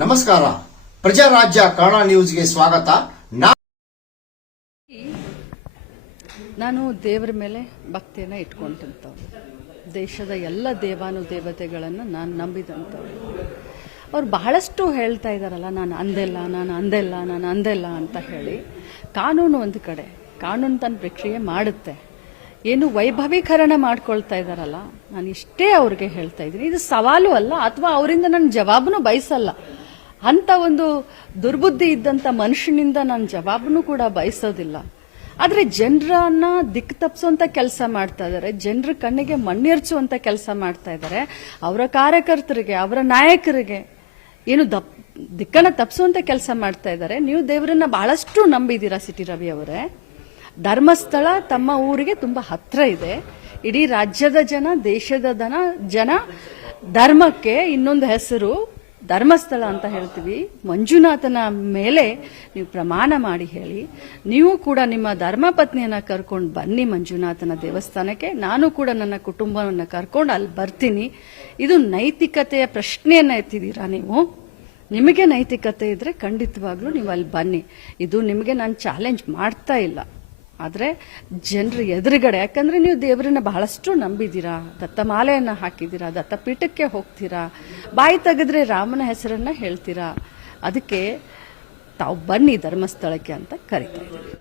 ನಮಸ್ಕಾರ. ಪ್ರಜಾರಾಜ್ಯ ಕನ್ನಡ ನ್ಯೂಸ್ಗೆ ಸ್ವಾಗತ. ನಾನು ದೇವರ ಮೇಲೆ ಭಕ್ತಿಯನ್ನು ಇಟ್ಕೊಂಡಂಥವ್ರು. ದೇಶದ ಎಲ್ಲ ದೇವಾನುದೇವತೆಗಳನ್ನು ನಾನು ನಂಬಿದಂಥವ್ರು. ಅವ್ರು ಬಹಳಷ್ಟು ಹೇಳ್ತಾ ಇದ್ದಾರಲ್ಲ, ನಾನು ಅಂದೆಲ್ಲ ಅಂತ ಹೇಳಿ. ಕಾನೂನು ಒಂದು ಕಡೆ, ಕಾನೂನು ತನ್ನ ಪ್ರಕ್ರಿಯೆ ಮಾಡುತ್ತೆ. ಏನು ವೈಭವೀಕರಣ ಮಾಡ್ಕೊಳ್ತಾ ಇದ್ದಾರಲ್ಲ, ನಾನು ಇಷ್ಟೇ ಅವ್ರಿಗೆ ಹೇಳ್ತಾ ಇದ್ದೀನಿ, ಇದು ಸವಾಲು ಅಲ್ಲ, ಅಥವಾ ಅವರಿಂದ ನಾನು ಜವಾಬನ್ನು ಬಯಸಲ್ಲ. ಅಂತ ಒಂದು ದುರ್ಬುದ್ಧಿ ಇದ್ದಂಥ ಮನುಷ್ಯನಿಂದ ನಾನು ಜವಾಬನ್ನು ಕೂಡ ಬಯಸೋದಿಲ್ಲ. ಆದರೆ ಜನರನ್ನ ದಿಕ್ಕು ತಪ್ಪಿಸುವಂತ ಕೆಲಸ ಮಾಡ್ತಾ ಇದ್ದಾರೆ, ಜನರ ಕಣ್ಣಿಗೆ ಮಣ್ಣೆರ್ಚುವಂತ ಕೆಲಸ ಮಾಡ್ತಾ ಇದ್ದಾರೆ. ಅವರ ಕಾರ್ಯಕರ್ತರಿಗೆ, ಅವರ ನಾಯಕರಿಗೆ ಏನು ದಿಕ್ಕನ್ನ ತಪ್ಪಿಸುವಂತ ಕೆಲಸ ಮಾಡ್ತಾ ಇದ್ದಾರೆ. ನೀವು ದೇವರನ್ನ ಬಹಳಷ್ಟು ನಂಬಿದ್ದೀರಾ ಸಿಟಿ ರವಿ ಅವರೇ. ಧರ್ಮಸ್ಥಳ ತಮ್ಮ ಊರಿಗೆ ತುಂಬಾ ಹತ್ರ ಇದೆ. ಇಡೀ ರಾಜ್ಯದ ಜನ, ದೇಶದ ಜನ ಧರ್ಮಕ್ಕೆ ಇನ್ನೊಂದು ಹೆಸರು ಧರ್ಮಸ್ಥಳ ಅಂತ ಹೇಳ್ತೀವಿ. ಮಂಜುನಾಥನ ಮೇಲೆ ನೀವು ಪ್ರಮಾಣ ಮಾಡಿ ಹೇಳಿ. ನೀವು ಕೂಡ ನಿಮ್ಮ ಧರ್ಮಪತ್ನಿಯನ್ನ ಕರ್ಕೊಂಡು ಬನ್ನಿ ಮಂಜುನಾಥನ ದೇವಸ್ಥಾನಕ್ಕೆ. ನಾನು ಕೂಡ ನನ್ನ ಕುಟುಂಬವನ್ನು ಕರ್ಕೊಂಡು ಅಲ್ಲಿ ಬರ್ತೀನಿ. ಇದು ನೈತಿಕತೆಯ ಪ್ರಶ್ನೆಯನ್ನ ಎತ್ತಿದ್ದೀರಾ ನೀವು. ನಿಮಗೆ ನೈತಿಕತೆ ಇದ್ರೆ ಖಂಡಿತವಾಗ್ಲೂ ನೀವು ಅಲ್ಲಿ ಬನ್ನಿ. ಇದು ನಿಮಗೆ ನಾನು ಚಾಲೆಂಜ್ ಮಾಡ್ತಾ ಇಲ್ಲ. ಆದರೆ ಜನರ ಎದುರುಗಡೆ, ಯಾಕಂದ್ರೆ ನೀವು ದೇವರನ್ನ ಬಹಳಷ್ಟು ನಂಬಿದ್ದೀರಾ, ದತ್ತಮಾಲೆಯನ್ನ ಹಾಕಿದ್ದೀರಾ, ದತ್ತಪೀಠಕ್ಕೆ ಹೋಗ್ತೀರಾ, ಬಾಯಿ ತೆಗೆದ್ರೆ ರಾಮನ ಹೆಸರನ್ನ ಹೇಳ್ತೀರಾ. ಅದಕ್ಕೆ ತಾವು ಬನ್ನಿ ಧರ್ಮಸ್ಥಳಕ್ಕೆ ಅಂತ ಕರೀತಾ ಇದ್ದೀವಿ.